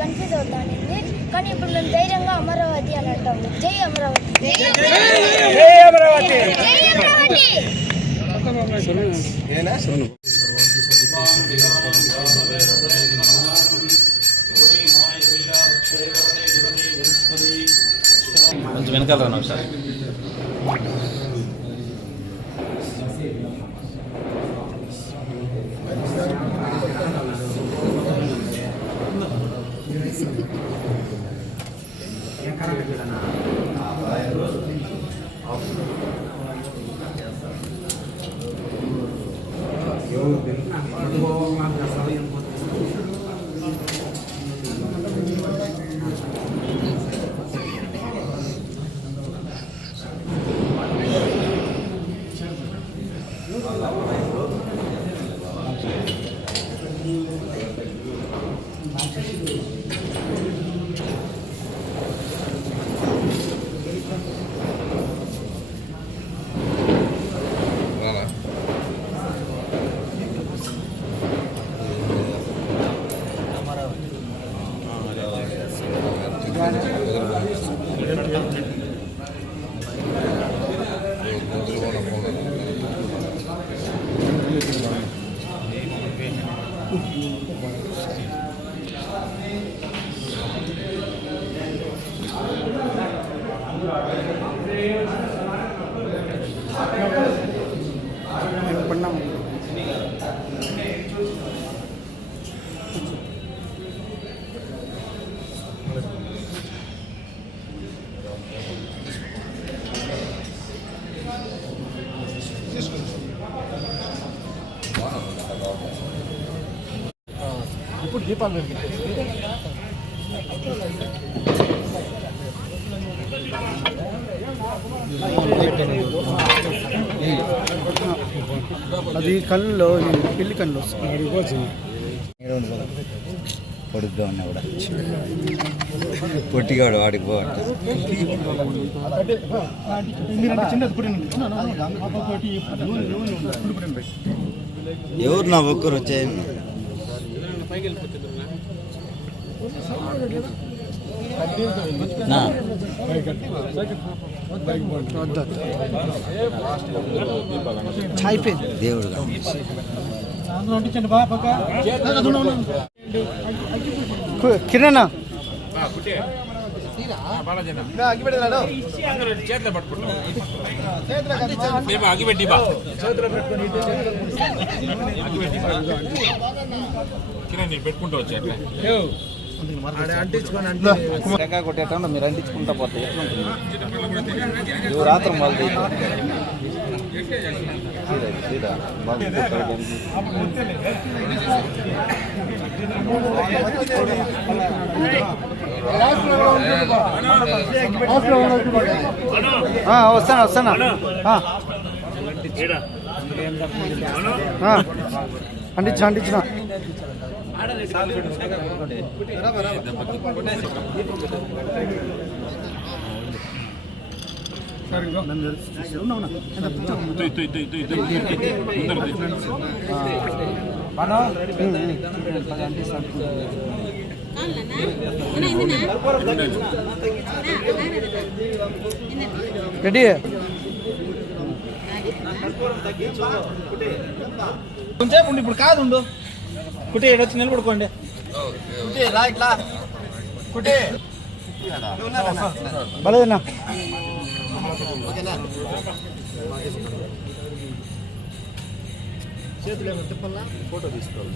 Confuse అవుతానింది. కానీ ఇప్పుడు మేము ధైర్యంగా అమరావతి అని అంటాము. జై అమరావతి, జై అమరావతి, జై అమరావతి. కొంచెం వెనకాల రాను ఒకసారి. ఇప్పుడు దీపాలు అది కళ్ళు పెళ్లి కళ్ళు వస్తుంది. పొడుగ్గా ఉన్నా కూడా పొట్టిగాడు వాడికి పోవాలి. ఎవరు నా ఒక్కరు వచ్చాయండి. దేవుడు కిరణ్ పెట్టుకుంటూ వచ్చా కొట్టేటప్పుడు మీరు అంటించుకుంటా పోతే ఎట్లుంటుంది? రాత్రం వాళ్ళు వస్తానా అంటించిన రెడీ ఇప్పుడు కాదు కుటే ఏడొచ్చి నిలబడుకోండి. ఇట్లా బలేదన్నా చేతులు తిప్పల్లా ఫోటో తీసుకోవాలి.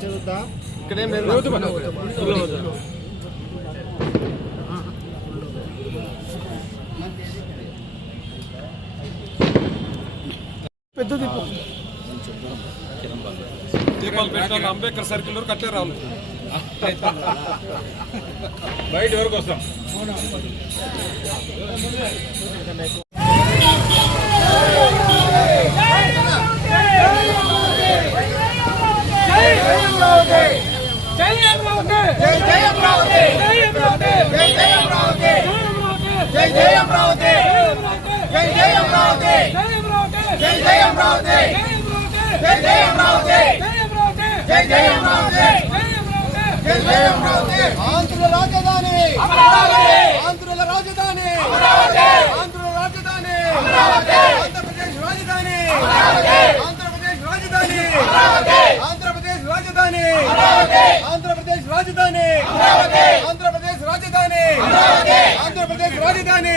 చదువుతా ఇక్కడే పెద్ద దీపం దీపాలు పెట్టాలి. అంబేద్కర్ సర్కిల్ కట్టే రావాలి. బయట వరకు వస్తాం. జై అమరావతి. ఆంధ్రుల రాజధాని ఆంధ్రుల రాజధాని ఆంధ్రుల రాజధాని ఆంధ్రప్రదేశ్ రాజధాని ఆంధ్రప్రదేశ్ రాజధాని ఆంధ్రప్రదేశ్ రాజధాని ఆంధ్రప్రదేశ్ రాజధాని ఆంధ్రప్రదేశ్ రాజధాని ఆంధ్రప్రదేశ్ రాజధాని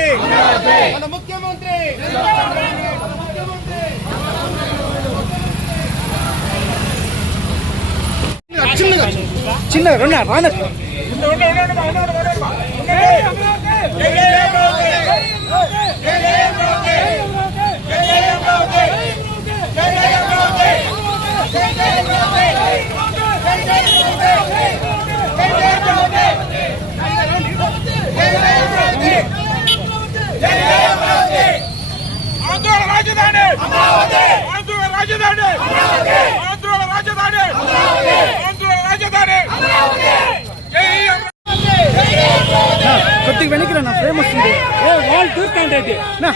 మన ముఖ్యమంత్రి చిన్నగా రెండు రాన ఆంధ్ర రాజధాని ఆంధ్ర రాజధాని ఆంధ్ర రాజధాని ఆంధ్ర రాజధాని కొద్దిగా వెనక్కి రా, నా ఫ్రేమ్ వస్తుంది. వాల్ చూస్తాంటే నా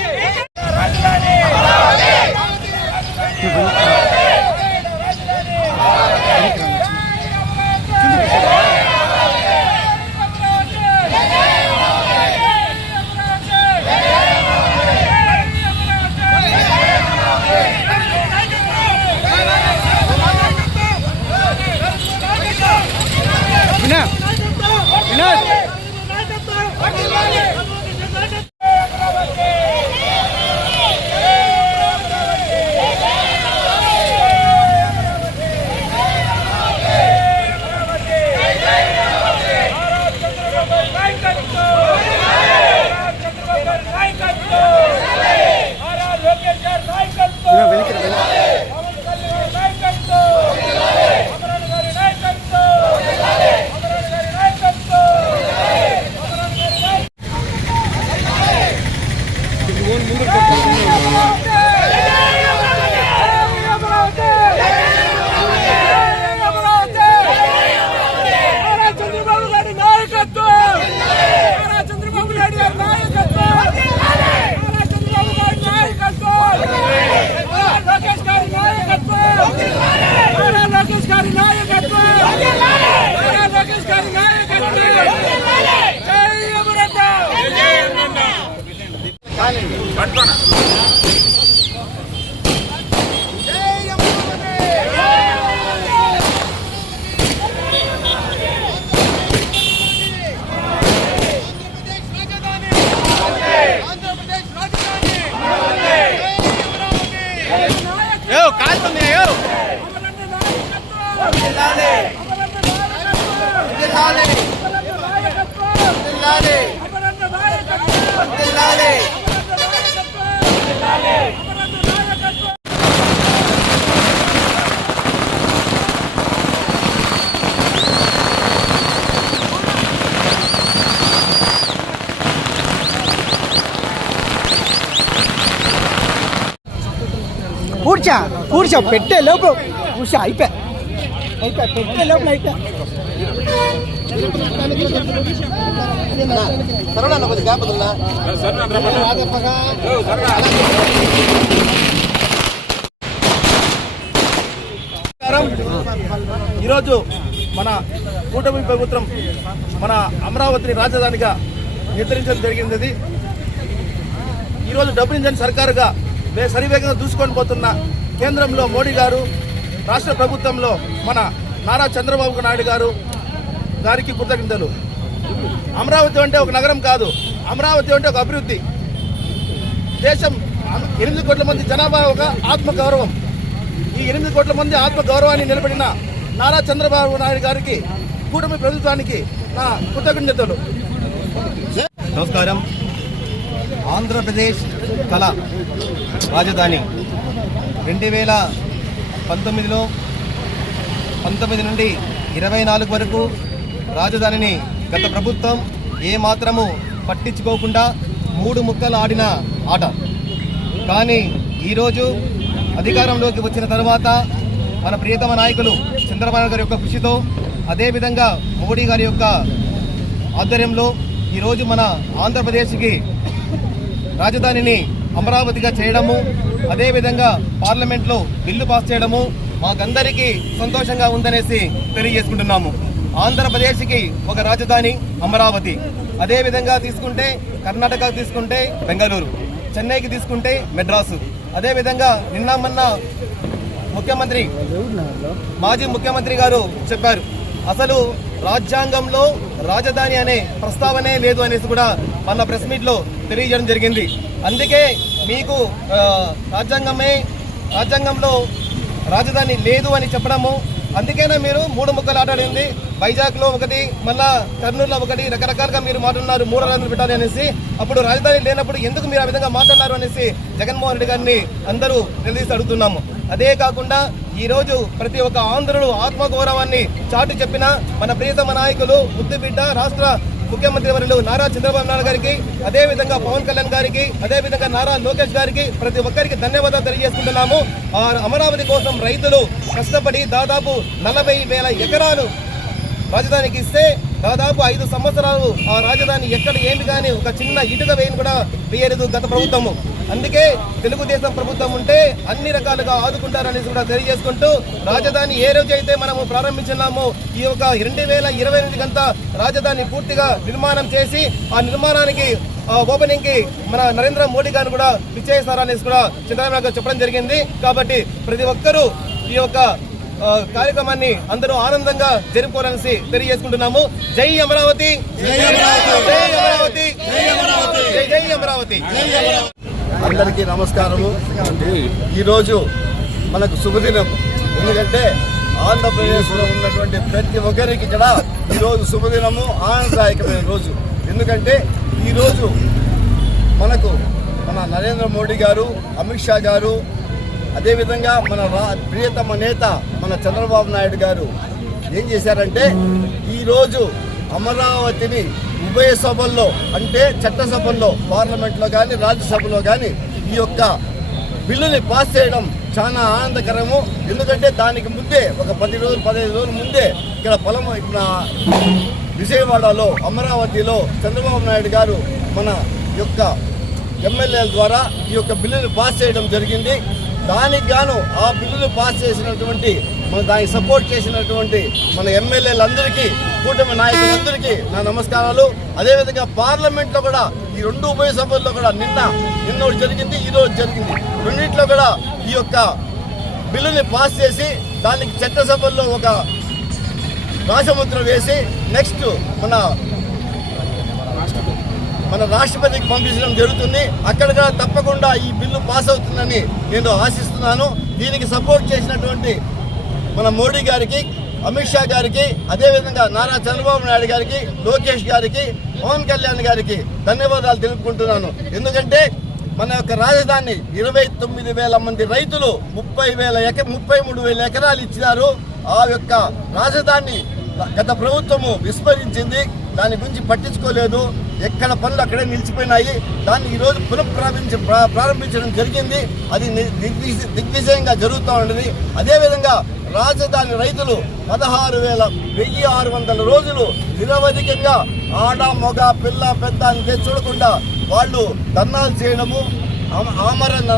కూర్చో పెట్టే లోపు కూర్చో అయిపోయా పెట్టే లోపల అయిపోయా ఈరోజు మన కూటమి ప్రభుత్వం మన అమరావతిని రాజధానిగా నిర్ణయించడం జరిగింది. ఈరోజు డబుల్ ఇంజన్ సర్కారుగా సరివేగంగా దూసుకొని పోతున్న కేంద్రంలో మోడీ గారు, రాష్ట్ర ప్రభుత్వంలో మన నారా చంద్రబాబు నాయుడు గారికి కృతజ్ఞతలు. అమరావతి అంటే ఒక నగరం కాదు, అమరావతి అంటే ఒక అభివృద్ధి. దేశం 8 కోట్ల మంది జనాభా ఒక ఆత్మగౌరవం. ఈ 8 కోట్ల మంది ఆత్మగౌరవాన్ని నిలబడిన నారా చంద్రబాబు నాయుడు గారికి, కూటమి ప్రభుత్వానికి నా కృతజ్ఞతలు. నమస్కారం. ఆంధ్రప్రదేశ్ కళ రాజధాని 2019లో 19 నుండి 24 వరకు రాజధానిని గత ప్రభుత్వం ఏమాత్రము పట్టించుకోకుండా 3 ముక్కలు ఆడిన ఆట. కానీ ఈరోజు అధికారంలోకి వచ్చిన తర్వాత మన ప్రియతమ నాయకులు చంద్రబాబు గారి యొక్క కృషితో, అదేవిధంగా మోడీ గారి యొక్క ఆధ్వర్యంలో ఈరోజు మన ఆంధ్రప్రదేశ్కి రాజధానిని అమరావతిగా చేయడము, అదేవిధంగా పార్లమెంట్లో బిల్లు పాస్ చేయడము మాకందరికీ సంతోషంగా ఉందనేసి తెలియజేసుకుంటున్నాము. ఆంధ్రప్రదేశ్కి ఒక రాజధాని అమరావతి. అదేవిధంగా తీసుకుంటే కర్ణాటక తీసుకుంటే బెంగళూరు, చెన్నైకి తీసుకుంటే మెడ్రాసు. అదేవిధంగా నిన్న మొన్న మాజీ ముఖ్యమంత్రి గారు చెప్పారు, అసలు రాజ్యాంగంలో రాజధాని అనే ప్రస్తావనే లేదు అనేసి కూడా మన ప్రెస్ మీట్లో తెలియజేయడం జరిగింది. అందుకే మీకు రాజ్యాంగంలో రాజధాని లేదు అని చెప్పడము, అందుకేనా మీరు 3 ముక్కలు ఆటాడింది. వైజాగ్లో ఒకటి, మళ్ళా కర్నూలులో ఒకటి, రకరకాలుగా మీరు మాట్లాడున్నారు 3 రాజధానులు పెట్టాలి అనేసి. అప్పుడు రాజధాని లేనప్పుడు ఎందుకు మీరు ఆ విధంగా మాట్లాడారు అనేసి జగన్మోహన్ రెడ్డి గారిని అందరూ నిలదీసి అడుగుతున్నాము. అదే కాకుండా ఈరోజు ప్రతి ఒక్క ఆంధ్రుడు ఆత్మగౌరవాన్ని చాటి చెప్పిన మన ప్రియతమ నాయకులు ముద్దుబిడ్డ రాష్ట్ర ముఖ్యమంత్రి వర్యులు నారా చంద్రబాబు నాయుడు గారికి, అదేవిధంగా పవన్ కళ్యాణ్ గారికి, అదేవిధంగా నారా లోకేష్ గారికి ప్రతి ఒక్కరికి ధన్యవాదాలు తెలియజేసుకుంటున్నాము. అమరావతి కోసం రైతులు కష్టపడి దాదాపు 40,000 ఎకరాలు రాజధానికి ఇస్తే దాదాపు 5 సంవత్సరాలు ఆ రాజధాని ఎక్కడ ఏమి కానీ ఒక చిన్న ఇటుక వేయని కూడా వేయలేదు గత ప్రభుత్వము. అందుకే తెలుగుదేశం ప్రభుత్వం ఉంటే అన్ని రకాలుగా ఆదుకుంటారనేసి కూడా తెలియజేసుకుంటూ, రాజధాని ఏ రోజు అయితే మనము ప్రారంభించున్నామో ఈ యొక్క 2028 కంతా రాజధాని పూర్తిగా నిర్మాణం చేసి ఆ నిర్మాణానికి ఓపెనింగ్ కి మన నరేంద్ర మోడీ గారు కూడా విచ్చేస్తారనేసి కూడా చంద్రబాబు గారు చెప్పడం జరిగింది. కాబట్టి ప్రతి ఒక్కరూ ఈ యొక్క కార్యక్రమాన్ని అందరూ ఆనందంగా జరుపుకోవాలనేసి తెలియజేసుకుంటున్నాము. జై అమరావతి, జై అమరావతి, జై అమరావతి. అందరికీ నమస్కారము. ఈరోజు మనకు శుభదినం. ఎందుకంటే ఆంధ్రప్రదేశ్లో ఉన్నటువంటి ప్రతి ఒక్కరికి ఇక్కడ ఈరోజు శుభదినము, ఆనందదాయకమైన రోజు. ఎందుకంటే ఈరోజు మనకు మన నరేంద్ర మోడీ గారు, అమిత్ షా గారు, అదేవిధంగా మన ప్రియతమ నేత మన చంద్రబాబు నాయుడు గారు ఏం చేశారంటే ఈరోజు అమరావతిని ఉభయ సభల్లో అంటే చట్టసభల్లో పార్లమెంట్లో కానీ రాజ్యసభలో కానీ ఈ యొక్క బిల్లుని పాస్ చేయడం చాలా ఆనందకరము. ఎందుకంటే దానికి ముందే ఒక 10-15 రోజుల ముందే ఇక్కడ విజయవాడలో అమరావతిలో చంద్రబాబు నాయుడు గారు మన యొక్క ఎమ్మెల్యేల ద్వారా ఈ యొక్క బిల్లుని పాస్ చేయడం జరిగింది. దానికి గాను ఆ బిల్లును పాస్ చేసినటువంటి దానికి సపోర్ట్ చేసినటువంటి మన ఎమ్మెల్యేలందరికీ, కూటమి నాయకులందరికీ నా నమస్కారాలు. అదేవిధంగా పార్లమెంట్లో కూడా ఈ 2 ఉభయ సభల్లో కూడా నిన్న జరిగింది, ఈరోజు జరిగింది. రెండింటిలో కూడా ఈ యొక్క బిల్లుని పాస్ చేసి దానికి చట్టసభల్లో ఒక రాజముద్ర వేసి నెక్స్ట్ మన రాష్ట్రపతికి పంపించడం జరుగుతుంది. అక్కడ కూడా తప్పకుండా ఈ బిల్లు పాస్ అవుతుందని నేను ఆశిస్తున్నాను. దీనికి సపోర్ట్ చేసినటువంటి మన మోడీ గారికి, అమిత్ షా గారికి, అదేవిధంగా నారా చంద్రబాబు నాయుడు గారికి, లోకేష్ గారికి, పవన్ కళ్యాణ్ గారికి ధన్యవాదాలు తెలుపుకుంటున్నాను. ఎందుకంటే మన యొక్క రాజధాని 29,000 మంది రైతులు 33,000 ఎకరాలు ఇచ్చినారు. ఆ యొక్క రాజధాని గత ప్రభుత్వము విస్మరించింది, దాని గురించి పట్టించుకోలేదు. ఎక్కడ పనులు అక్కడే నిలిచిపోయినాయి. దాన్ని ఈరోజు ప్రారంభించడం జరిగింది. అది దిగ్విజయంగా జరుగుతూ ఉన్నది. అదేవిధంగా రాజధాని రైతులు 16,600 రోజులు నిరవధికంగా ఆడ మగ పిల్ల పెద్ద అని చూడకుండా వాళ్ళు ధర్నాలు చేయడము, ఆమరణ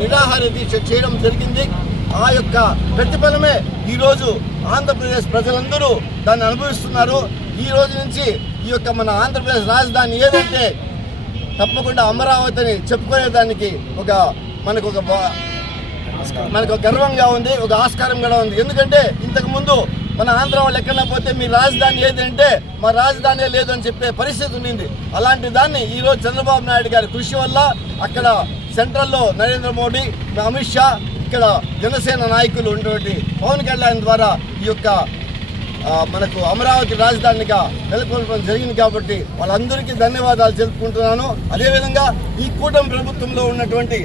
నిరాహార దీక్ష చేయడం జరిగింది. ఆ యొక్క ప్రతిఫలమే ఈరోజు ఆంధ్రప్రదేశ్ ప్రజలందరూ దాన్ని అనుభవిస్తున్నారు. ఈ రోజు నుంచి ఈ యొక్క మన ఆంధ్రప్రదేశ్ రాజధాని ఏదంటే తప్పకుండా అమరావతిని చెప్పుకునేదానికి మనకు ఒక గర్వంగా ఉంది, ఒక ఆస్కారం కూడా ఉంది. ఎందుకంటే ఇంతకుముందు మన ఆంధ్ర వాళ్ళు ఎక్కడైనా పోతే మీ రాజధాని ఏదంటే మా రాజధాని లేదు అని చెప్పే పరిస్థితి ఉండింది. అలాంటి దాన్ని ఈరోజు చంద్రబాబు నాయుడు గారి కృషి వల్ల అక్కడ సెంట్రల్లో నరేంద్ర మోడీ, అమిత్ షా, ఇక్కడ జనసేన నాయకులు ఉన్నటువంటి పవన్ కళ్యాణ్ ద్వారా ఈ యొక్క మనకు అమరావతి రాజధానిగా నెలకొల్పడం జరిగింది. కాబట్టి వాళ్ళందరికీ ధన్యవాదాలు తెలుపుకుంటున్నాను. అదేవిధంగా ఈ కూటమి ప్రభుత్వంలో ఉన్నటువంటి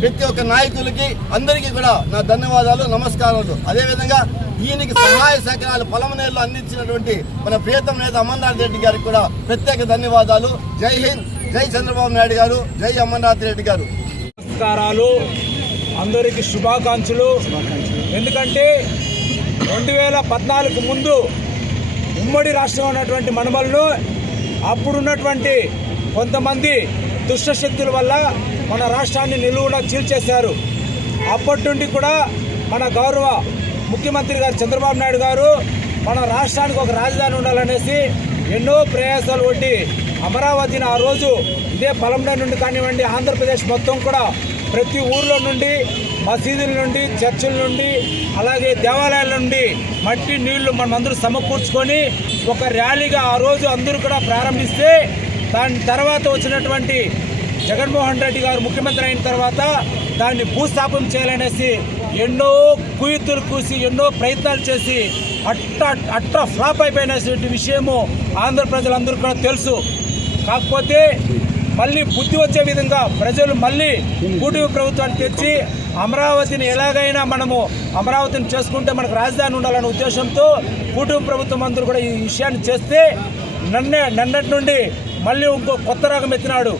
ప్రతి ఒక్క నాయకులకి అందరికీ కూడా నా ధన్యవాదాలు, నమస్కారాలు. అదేవిధంగా దీనికి సహాయ సహకారాలు పలమనేరులో అందించినటువంటి మన ప్రియతమ నేత అమర్నాథ్ రెడ్డి గారికి కూడా ప్రత్యేక ధన్యవాదాలు. జై హింద్, జై చంద్రబాబు నాయుడు గారు, జై అమర్నాథ్ రెడ్డి గారు. నమస్కారాలు, అందరికీ శుభాకాంక్షలు. ఎందుకంటే 2014 ముందు ఉమ్మడి రాష్ట్రం ఉన్నటువంటి మనమల్లో అప్పుడున్నటువంటి కొంతమంది దుష్ట శక్తుల వల్ల మన రాష్ట్రాన్ని నిలువునా చీల్చేశారు. అప్పటి నుండి కూడా మన గౌరవ ముఖ్యమంత్రి గారు చంద్రబాబు నాయుడు గారు మన రాష్ట్రానికి ఒక రాజధాని ఉండాలనేసి ఎన్నో ప్రయాసాలు ఒడ్డి అమరావతిని ఆ రోజు ఇదే పలంనేరు నుండి కానివ్వండి, ఆంధ్రప్రదేశ్ మొత్తం కూడా ప్రతి ఊర్లో నుండి, మసీదుల నుండి, చర్చిల నుండి, అలాగే దేవాలయాల నుండి మట్టి నీళ్లు మనమందరూ సమకూర్చుకొని ఒక ర్యాలీగా ఆ రోజు అందరూ కూడా ప్రారంభిస్తే, దాని తర్వాత వచ్చినటువంటి జగన్మోహన్ రెడ్డి గారు ముఖ్యమంత్రి అయిన తర్వాత దాన్ని భూస్థాపన చేయాలనేసి ఎన్నో కుయుత్తులు కూసి ఎన్నో ప్రయత్నాలు చేసి అట్ట ఫ్లాప్ అయిపోయినటువంటి విషయము ఆంధ్ర ప్రజలందరూ కూడా తెలుసు. కాకపోతే మళ్ళీ బుద్ధి వచ్చే విధంగా ప్రజలు మళ్ళీ కూటమి ప్రభుత్వాన్ని తెచ్చి అమరావతిని ఎలాగైనా మనము అమరావతిని చేసుకుంటే మనకు రాజధాని ఉండాలనే ఉద్దేశంతో కూటమి ప్రభుత్వం అందరూ కూడా ఈ విషయాన్ని చేస్తే నిన్నటి నుండి మళ్ళీ ఇంకో కొత్త రకం ఎత్తినాడు.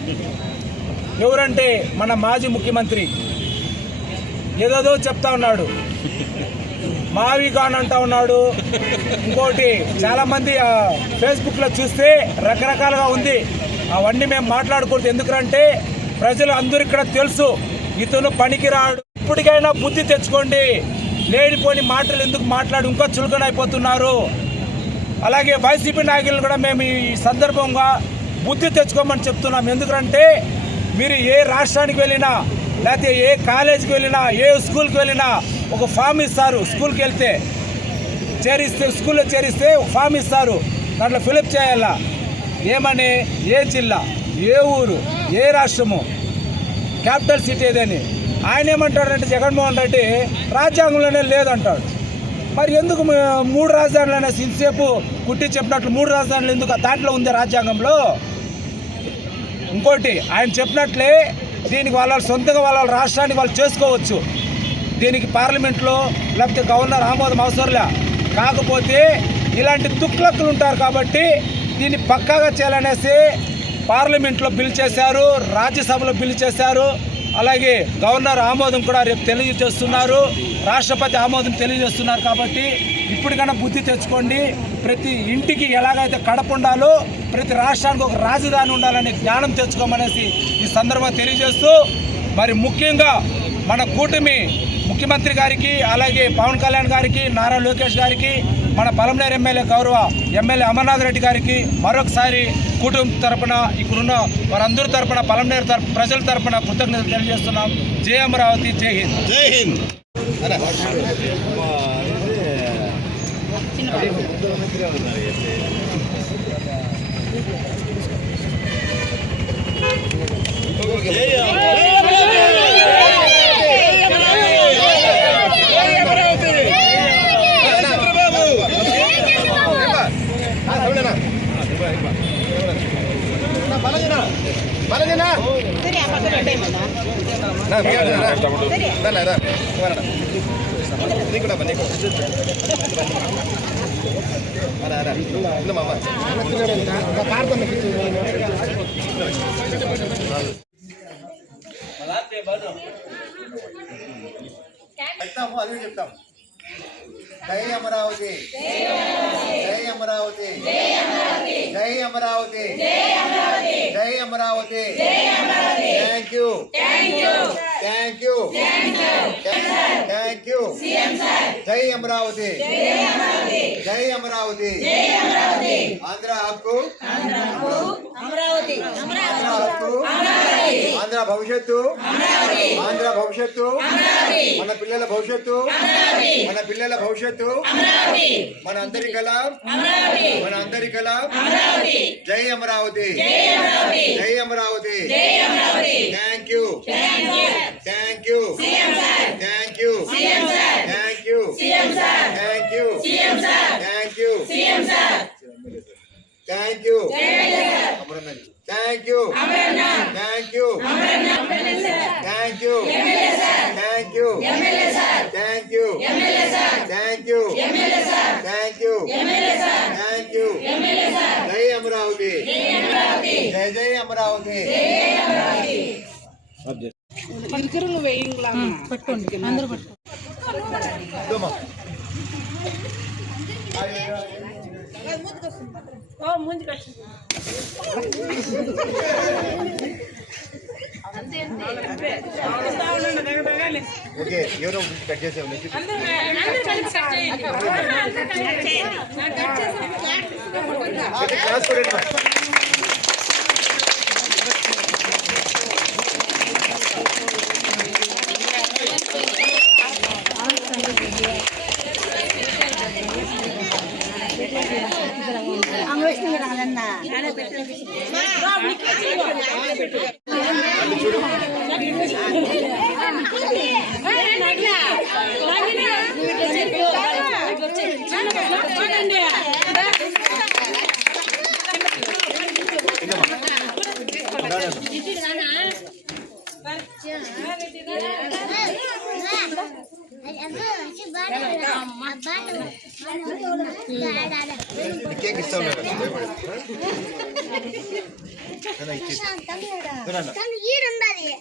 ఎవరంటే మన మాజీ ముఖ్యమంత్రి ఏదేదో చెప్తా ఉన్నాడు, మావి ఖాన్ అంటా ఉన్నాడు. ఇంకోటి చాలామంది ఫేస్బుక్లో చూస్తే రకరకాలుగా ఉంది. అవన్నీ మేము మాట్లాడకూడదు. ఎందుకంటే ప్రజలు అందరూ ఇక్కడ తెలుసు ఇతను పనికిరాడు. ఇప్పటికైనా బుద్ధి తెచ్చుకోండి. లేనిపోని మాటలు ఎందుకు మాట్లాడి ఇంకా చులకన అయిపోతున్నారు. అలాగే వైసీపీ నాయకులు కూడా మేము ఈ సందర్భంగా బుద్ధి తెచ్చుకోమని చెప్తున్నాం. ఎందుకంటే మీరు ఏ రాష్ట్రానికి వెళ్ళినా, లేకపోతే ఏ కాలేజీకి వెళ్ళినా, ఏ స్కూల్కి వెళ్ళినా ఒక ఫామ్ ఇస్తారు. స్కూల్కి వెళ్తే స్కూల్లో చేరిస్తే ఒక ఫామ్ ఇస్తారు. దాంట్లో ఫిలప్ చేయాలా, ఏమని, ఏ జిల్లా, ఏ ఊరు, ఏ రాష్ట్రము, క్యాపిటల్ సిటీ ఏదని. ఆయన ఏమంటాడంటే జగన్మోహన్ రెడ్డి రాజ్యాంగంలోనే లేదంటాడు. మరి ఎందుకు 3 రాజధానులైనా ఇంతసేపు కుట్టి చెప్పినట్లు 3 రాజధానులు ఎందుకు దాంట్లో ఉంది రాజ్యాంగంలో? ఇంకోటి ఆయన చెప్పినట్లే దీనికి వాళ్ళ సొంతంగా వాళ్ళ రాష్ట్రానికి వాళ్ళు చేసుకోవచ్చు. దీనికి పార్లమెంట్లో లేకపోతే గవర్నర్ ఆమోదం అవసరంలే. కాకపోతే ఇలాంటి తుక్లక్కులు ఉంటారు కాబట్టి దీన్ని పక్కాగా చేయాలనేసి పార్లమెంట్లో బిల్ చేశారు, రాజ్యసభలో బిల్ చేశారు. అలాగే గవర్నర్ ఆమోదం కూడా రేపు తెలియజేస్తున్నారు, రాష్ట్రపతి ఆమోదం తెలియజేస్తున్నారు. కాబట్టి ఇప్పటికైనా బుద్ధి తెచ్చుకోండి. ప్రతి ఇంటికి ఎలాగైతే కడప ఉండాలో ప్రతి రాష్ట్రానికి ఒక రాజధాని ఉండాలనే జ్ఞానం తెచ్చుకోమనేసి ఈ సందర్భంగా తెలియజేస్తూ, మరి ముఖ్యంగా మన కూటమి ముఖ్యమంత్రి గారికి, అలాగే పవన్ కళ్యాణ్ గారికి, నారా లోకేష్ గారికి, మన పలంనేరు ఎమ్మెల్యే గౌరవ ఎమ్మెల్యే అమర్నాథ్ రెడ్డి గారికి మరొకసారి కుటుంబం తరపున, ఇక్కడున్న వారందరి తరపున, పలంనేరు ప్రజల తరపున కృతజ్ఞతలు తెలియజేస్తున్నాం. జై అమరావతి, జై హింద్. జై హింద్. అదే చెప్తాం. జై అమరావతి, జై అమరావతి, జై అమరావతి, జై Amaravati. Thank you, thank you, thank you. జై అమరావతి, జై అమరావతి. ఆంధ్ర హక్కు, ఆంధ్ర హక్కు, ఆంధ్ర భవిష్యత్తు, ఆంధ్ర భవిష్యత్తు, మన పిల్లల భవిష్యత్తు, మన పిల్లల భవిష్యత్తు, మన అందరి కళ, మన అందరి కళ. జై అమరావతి, జై Amaravati. Thank you, thank you, thank you, thank you, thank you, thank you, thank you, thank you, thank you, thank you, thank you, thank you, thank you, thank you, thank you. జై అమరావతి, జై జై అమరావతి. పట్టుకోండి, అందరూ పట్టుకోండి. ఇదమ్మా. ఓకే ఎవరో cut చేసాము class కూడా కేక్ ఇస్తా ఉన్నారు ఈడుండాలి